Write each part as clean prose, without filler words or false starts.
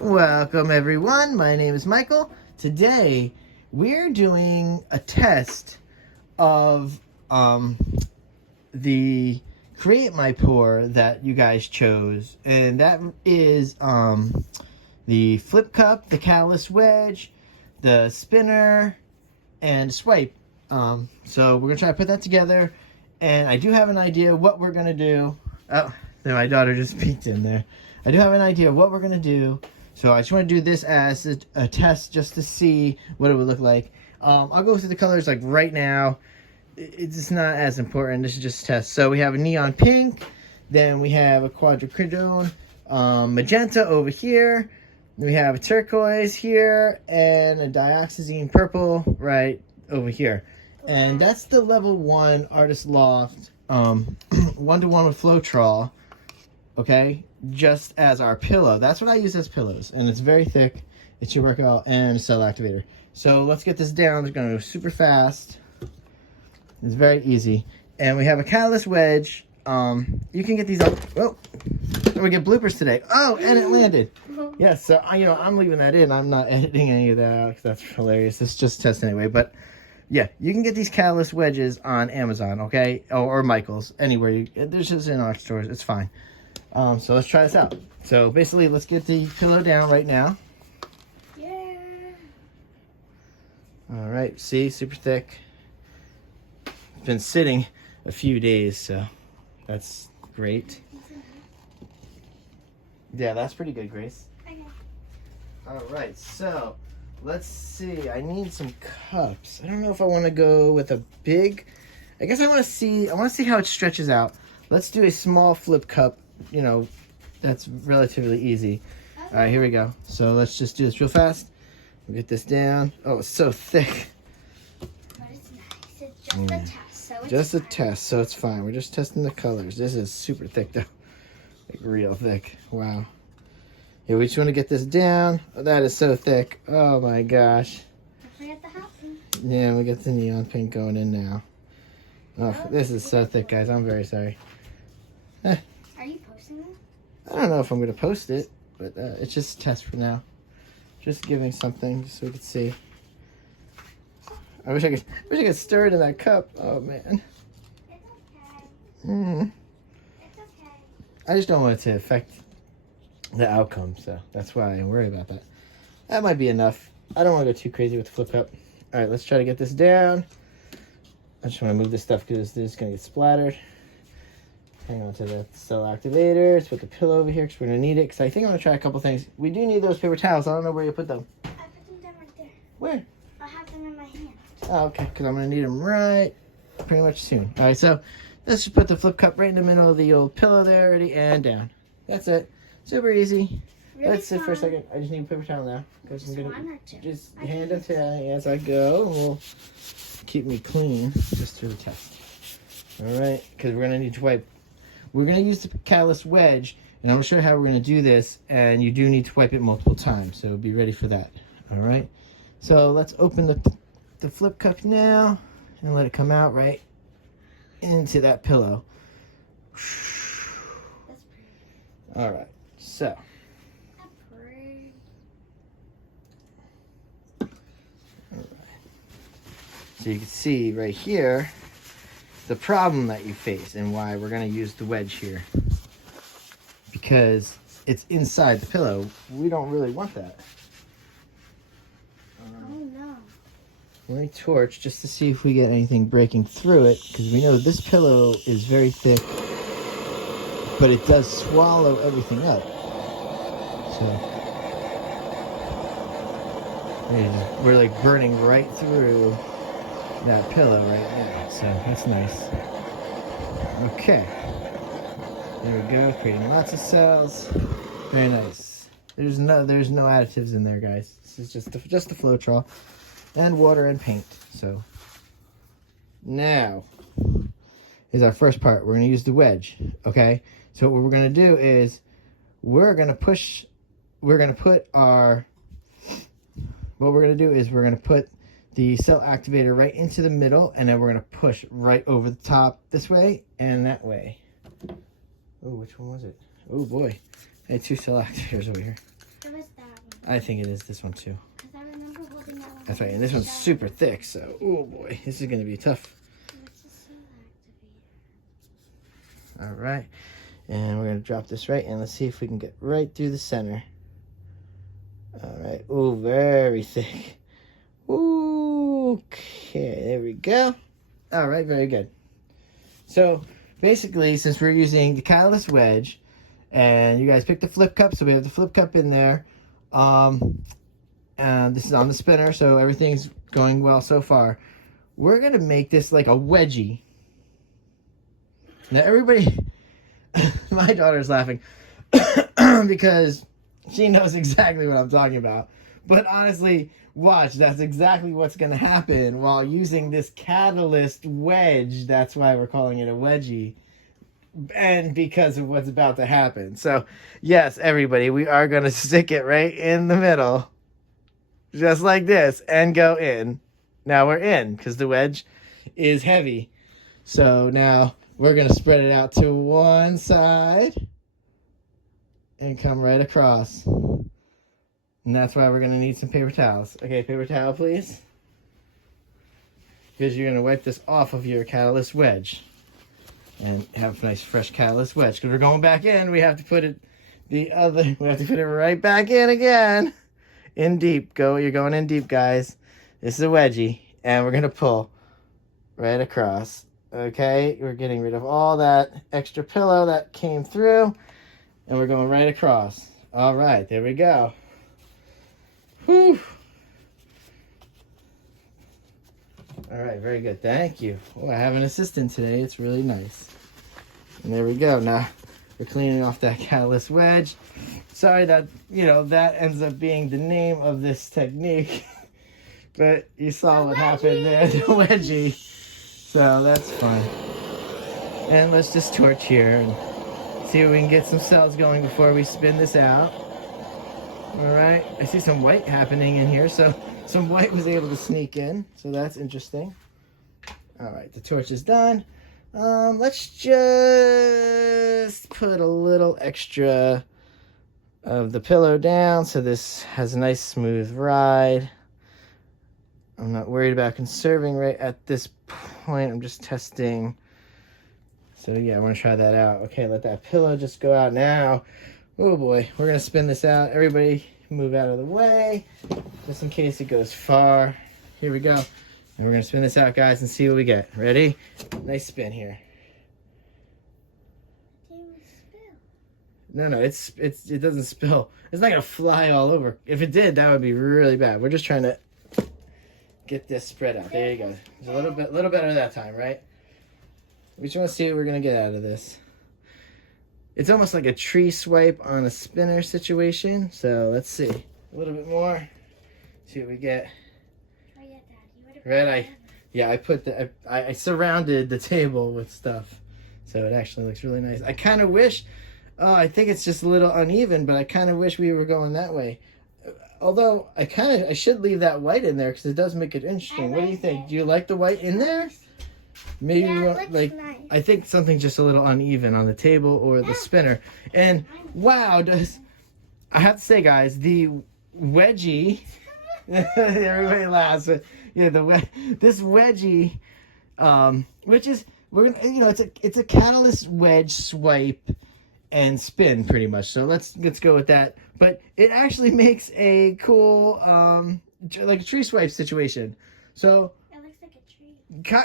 Welcome everyone, my name is Michael. Today we're doing a test of the Create My Pour that you guys chose, and that is the flip cup, the catalyst wedge, the spinner, and swipe. So we're gonna try to put that together, and I do have an idea what we're gonna do. Oh, then my daughter just peeked in there. I do have an idea of what we're gonna do. So I just want to do this as a test just to see what it would look like. I'll go through the colors like right now. It's not as important. This is just a test. So we have a neon pink. Then we have a quinacridone magenta over here. We have a turquoise here. And a dioxazine purple right over here. And that's the level 1 Artist Loft 1-to-1 with Floetrol. Okay, just as our pillow. That's what I use as pillows, and it's very thick. It should work out, and a cell activator. So let's get this down. It's gonna go super fast. It's very easy. And we have a catalyst wedge. You can get these up. Oh, we get bloopers today. Oh, and it landed. Yes, so I'm leaving that in. I'm not editing any of that out because that's hilarious. It's just a test anyway. But yeah, you can get these catalyst wedges on Amazon, okay, or Michael's, anywhere. There's just in our stores. It's fine. So let's try this out. So basically, let's get the pillow down right now. Yeah. All right, see, super thick. It's been sitting a few days, so that's great. Yeah, that's pretty good, Grace. Okay. All right, so let's see. I need some cups. I don't know if I want to go with a big. I guess I want to see how it stretches out. Let's do a small flip cup. That's relatively easy. All right, here we go. So let's just do this real fast. We'll get this down. Oh, it's so thick. But it's nice. It's just a test, so it's Just a fine. test, so it's fine. We're just testing the colors. This is super thick, though. Like, real thick. Wow. Yeah, we just want to get this down. Oh, that is so thick. Oh, my gosh. Don't forget the hot pink. Yeah, we got the neon pink going in now. Oh, this is so thick, guys. I'm very sorry. Are you posting this? I don't know if I'm going to post it, but it's just a test for now. Just giving something just so we can see. I wish I could stir it in that cup. Oh, man. It's okay. It's okay. I just don't want it to affect the outcome, so that's why I worry about that. That might be enough. I don't want to go too crazy with the flip cup. All right, let's try to get this down. I just want to move this stuff because this is going to get splattered. Hang on to the cell activator. Let's put the pillow over here because we're going to need it. Because I think I'm going to try a couple things. We do need those paper towels. I don't know where you put them. I put them down right there. Where? I have them in my hand. Oh, okay. Because I'm going to need them right pretty much soon. All right, so let's just put the flip cup right in the middle of the old pillow there already and down. That's it. Super easy. Really Let's sit for a fun. second. I just need a paper towel now. Because I'm Just going one or to two? just I hand can them to you as I go. And we'll keep me clean just through the test. All right. Because we're going to need to wipe. We're going to use the catalyst wedge, and I'm going to show you how we're going to do this, and you do need to wipe it multiple times, so be ready for that. All right? So let's open the flip cup now and let it come out right into that pillow. That's pretty. All right, so. That's pretty. All right. So you can see right here the problem that you face and why we're going to use the wedge here, because it's inside the pillow. We don't really want that. Oh no. Let me torch just to see if we get anything breaking through it, because we know this pillow is very thick, but it does swallow everything up. So yeah, we're like burning right through that pillow right now, so that's nice. Okay, there we go, creating lots of cells. Very nice. There's no additives in there, guys. This is just the Floetrol and water and paint. So now is our first part. We're going to use the wedge. Okay, so what we're going to do is we're going to put the cell activator right into the middle, and then we're going to push right over the top this way and that way. Oh, which one was it? Oh boy, I had two cell activators over here. It was that I think it is this one too. Because I remember holding that one. That's right, and this one's super thick, so oh boy, this is gonna be tough. What's the solar activator? All right, and we're gonna drop this right in. Let's see if we can get right through the center. All right, oh, very thick. Ooh, okay, there we go. All right, very good. So basically, since we're using the catalyst wedge, and you guys picked the flip cup, so we have the flip cup in there. And this is on the spinner, so everything's going well so far. We're gonna make this like a wedgie. Now everybody, my daughter's laughing because she knows exactly what I'm talking about. But honestly, watch, that's exactly what's gonna happen while using this catalyst wedge. That's why we're calling it a wedgie. And because of what's about to happen. So, yes, everybody, we are going to stick it right in the middle. Just like this. And go in. Now we're in because the wedge is heavy. So now we're going to spread it out to one side. And come right across. And that's why we're going to need some paper towels. Okay, paper towel, please. Because you're going to wipe this off of your catalyst wedge. And have a nice fresh catalyst wedge. Because we're going back in, we have to put it we have to put it right back in again. In deep. You're going in deep, guys. This is a wedgie. And we're gonna pull right across. Okay? We're getting rid of all that extra pillow that came through. And we're going right across. Alright, there we go. Whew. All right, very good. Thank you. Oh, I have an assistant today. It's really nice. And there we go. Now we're cleaning off that catalyst wedge. Sorry that, that ends up being the name of this technique. But you saw what happened there, the wedgie. So that's fine. And let's just torch here and see if we can get some cells going before we spin this out. All right. I see some white happening in here, so some white was able to sneak in, so that's interesting. All right, the torch is done. Let's just put a little extra of the pillow down so this has a nice smooth ride. I'm not worried about conserving right at this point. I'm just testing. So yeah, I want to try that out. Okay, let that pillow just go out now. Oh boy, we're going to spin this out. Everybody move out of the way, just in case it goes far. Here we go. And we're going to spin this out, guys, and see what we get. Ready? Nice spin here. No, it doesn't spill. It's not going to fly all over. If it did, that would be really bad. We're just trying to get this spread out. There you go. It's a little better that time, right? We just want to see what we're going to get out of this. It's almost like a tree swipe on a spinner situation. So let's see. A little bit more. See what we get. Oh yeah, Dad. Red, I surrounded the table with stuff. So it actually looks really nice. I kind of wish, I think it's just a little uneven, but I kind of wish we were going that way. Although I should leave that white in there because it does make it interesting. What do you think? Do you like the white in there? Maybe nice. I think something's just a little uneven on the table or the spinner. And wow, I have to say, guys, the wedgie. Everybody laughs, but yeah, this wedgie, which is it's a catalyst wedge swipe and spin pretty much. So let's go with that. But it actually makes a cool like a tree swipe situation. So.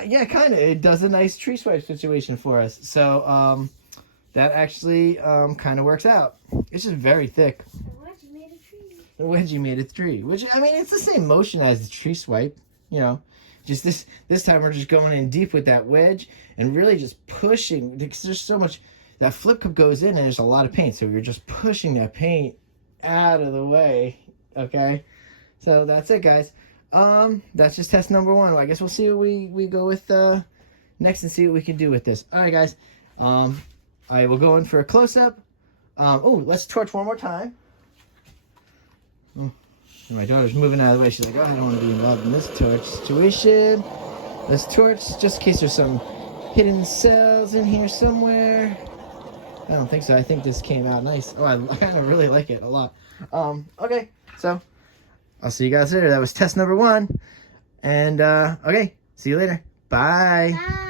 Yeah, kind of. It does a nice tree swipe situation for us. So that actually kind of works out. It's just very thick. The wedgie made a tree. Which, I mean, it's the same motion as the tree swipe. Just this time we're just going in deep with that wedge and really just pushing. Because there's so much. That flip cup goes in and there's a lot of paint. So you're just pushing that paint out of the way. Okay? So that's it, guys. That's just test number 1. Well, I guess we'll see what we go with next and see what we can do with this. All right, guys. I will go in for a close-up. Let's torch one more time. Oh, my daughter's moving out of the way. She's like, I don't want to be involved in this torch situation. Let's torch just in case there's some hidden cells in here somewhere. I don't think so. I think this came out nice. Oh, I kind of really like it a lot. Okay, so I'll see you guys later. That was test number 1. And, okay, see you later. Bye. Bye.